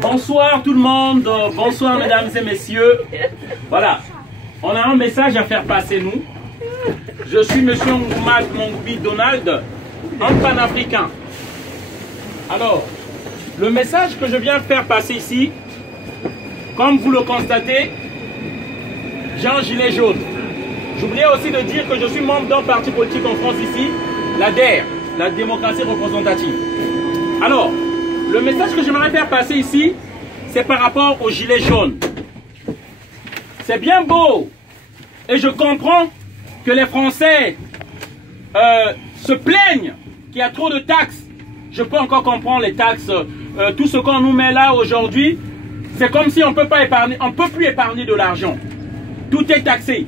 Bonsoir tout le monde, bonsoir mesdames et messieurs. Voilà, on a un message à faire passer nous. Je suis monsieur Ngoumad Mongbi Donald, un panafricain. Alors, le message que je viens faire passer ici, comme vous le constatez, j'ai un gilet jaune. J'oubliais aussi de dire que je suis membre d'un parti politique en France ici, la DER, la démocratie représentative. Alors, le message que j'aimerais faire passer ici, c'est par rapport au gilet jaune. C'est bien beau, et je comprends que les Français se plaignent qu'il y a trop de taxes. Je peux encore comprendre les taxes, tout ce qu'on nous met là aujourd'hui, c'est comme si on ne peut pas épargner, on ne peut plus épargner de l'argent. Tout est taxé.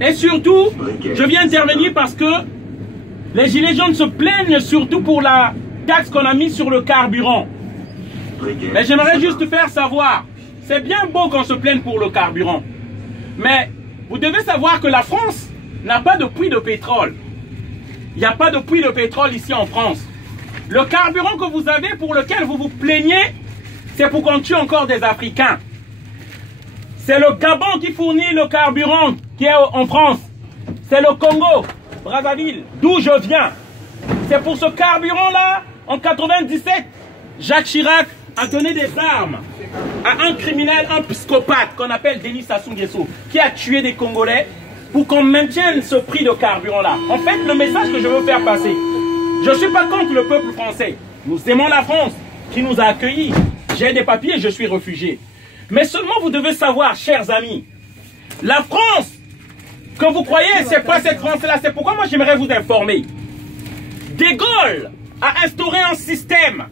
Et surtout, je viens intervenir parce que les gilets jaunes se plaignent surtout pour la taxe qu'on a mise sur le carburant. Mais j'aimerais juste faire savoir, c'est bien beau qu'on se plaigne pour le carburant, mais vous devez savoir que la France n'a pas de puits de pétrole. Il n'y a pas de puits de pétrole ici en France. Le carburant que vous avez, pour lequel vous vous plaignez, c'est pour qu'on tue encore des Africains. C'est le Gabon qui fournit le carburant qui est en France. C'est le Congo, Brazzaville, d'où je viens. C'est pour ce carburant-là, en 97, Jacques Chirac a donné des armes à un criminel, un psychopathe qu'on appelle Denis Sassou Nguesso, qui a tué des Congolais pour qu'on maintienne ce prix de carburant-là. En fait, le message que je veux faire passer, je ne suis pas contre le peuple français. Nous aimons la France qui nous a accueillis. J'ai des papiers, je suis réfugié. Mais seulement vous devez savoir, chers amis, la France que vous croyez, c'est pas cette France-là. C'est pourquoi moi j'aimerais vous informer. De Gaulle a instauré un système.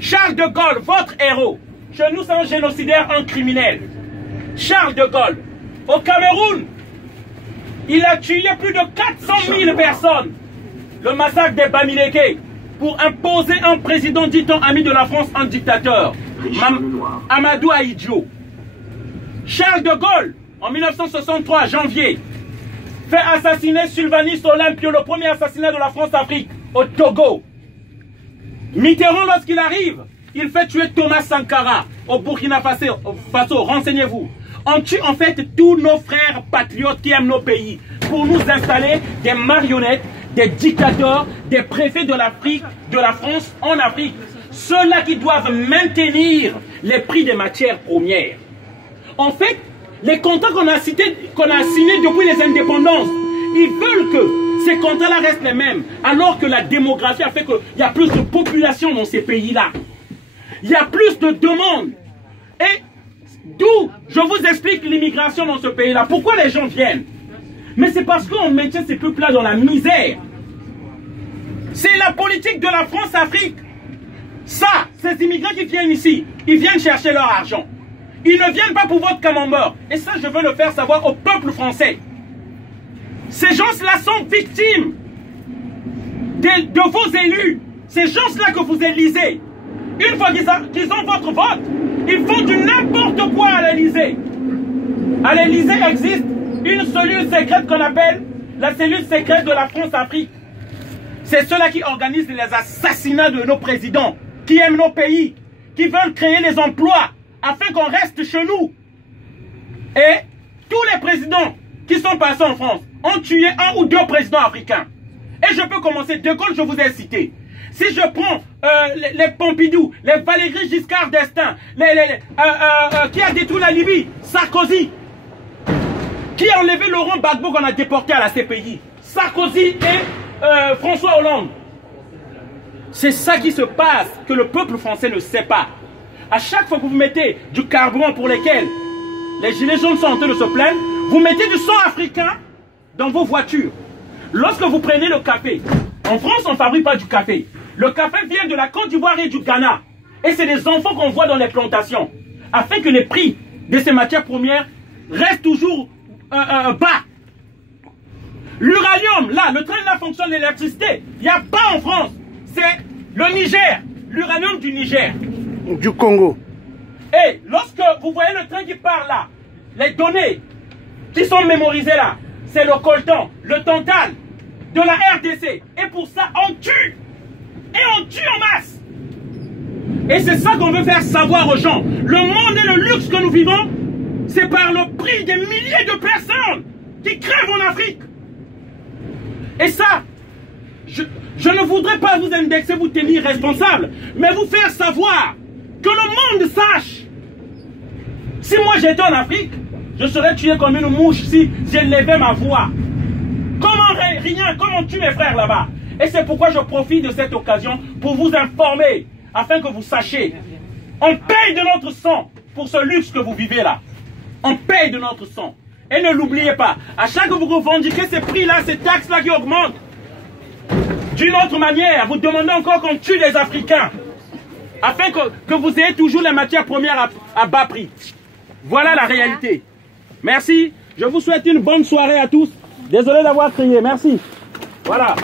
Charles de Gaulle, votre héros. Chez nous, c'est un génocidaire, un criminel. Charles de Gaulle, au Cameroun, il a tué plus de 400 000 personnes. Le massacre des Bamileke, pour imposer un président dit-on ami de la France, un dictateur. Amadou Ahidjo. Charles de Gaulle, en 1963, janvier, fait assassiner Sylvanus Olympio, le premier assassinat de la France-Afrique, au Togo. Mitterrand, lorsqu'il arrive, il fait tuer Thomas Sankara au Burkina Faso. Renseignez-vous. On tue en fait tous nos frères patriotes qui aiment nos pays pour nous installer des marionnettes, des dictateurs, des préfets de l'Afrique, de la France en Afrique. Ceux-là qui doivent maintenir les prix des matières premières. En fait, les contrats qu'on a signés depuis les indépendances, ils veulent que ces contrats-là restent les mêmes, alors que la démographie a fait qu'il y a plus de population dans ces pays-là. Il y a plus de demandes. Et d'où je vous explique l'immigration dans ce pays-là. Pourquoi les gens viennent? Mais c'est parce qu'on maintient ces peuples-là dans la misère. C'est la politique de la France-Afrique. Ça, ces immigrants qui viennent ici, ils viennent chercher leur argent. Ils ne viennent pas pour votre camembert. Et ça, je veux le faire savoir au peuple français. Ces gens-là sont victimes de vos élus. Ces gens-là que vous élisez. Une fois qu'ils ont votre vote, ils font du n'importe quoi à l'Élysée. À l'Élysée existe une cellule secrète qu'on appelle la cellule secrète de la France-Afrique. C'est ceux-là qui organisent les assassinats de nos présidents, qui aiment nos pays, qui veulent créer les emplois afin qu'on reste chez nous. Et tous les présidents qui sont passés en France ont tué un ou deux présidents africains. Et je peux commencer. De Gaulle, je vous ai cité. Si je prends les Pompidou, les Valéry Giscard d'Estaing, qui a détruit la Libye, Sarkozy, qui a enlevé Laurent Gbagbo qu'on a déporté à la CPI, Sarkozy et François Hollande. C'est ça qui se passe, que le peuple français ne sait pas. À chaque fois que vous mettez du carburant pour lequel les gilets jaunes sont en train de se plaindre, vous mettez du sang africain dans vos voitures. Lorsque vous prenez le café, en France on ne fabrique pas du café. Le café vient de la Côte d'Ivoire et du Ghana. Et c'est des enfants qu'on voit dans les plantations. Afin que les prix de ces matières premières restent toujours bas. L'uranium, là, le train là fonctionne l'électricité. Il n'y a pas en France. C'est le Niger, l'uranium du Niger. Du Congo. Et lorsque vous voyez le train qui part là, les données qui sont mémorisées là, c'est le coltan, le tantal de la RDC. Et pour ça, on tue. Et on tue en masse. Et c'est ça qu'on veut faire savoir aux gens. Le monde et le luxe que nous vivons, c'est par le prix des milliers de personnes qui crèvent en Afrique. Et ça, je ne voudrais pas vous indexer, vous tenir responsable, mais vous faire savoir que le monde sache. Si moi j'étais en Afrique, je serais tué comme une mouche si j'élevais ma voix. Comment tue mes frères là-bas? Et c'est pourquoi je profite de cette occasion pour vous informer, afin que vous sachiez. On paye de notre sang pour ce luxe que vous vivez là. On paye de notre sang. Et ne l'oubliez pas, à chaque que vous revendiquez ces prix-là, ces taxes-là qui augmentent, d'une autre manière, vous demandez encore qu'on tue les Africains, afin que vous ayez toujours les matières premières à bas prix. Voilà la réalité. Merci. Je vous souhaite une bonne soirée à tous. Désolé d'avoir crié. Merci. Voilà.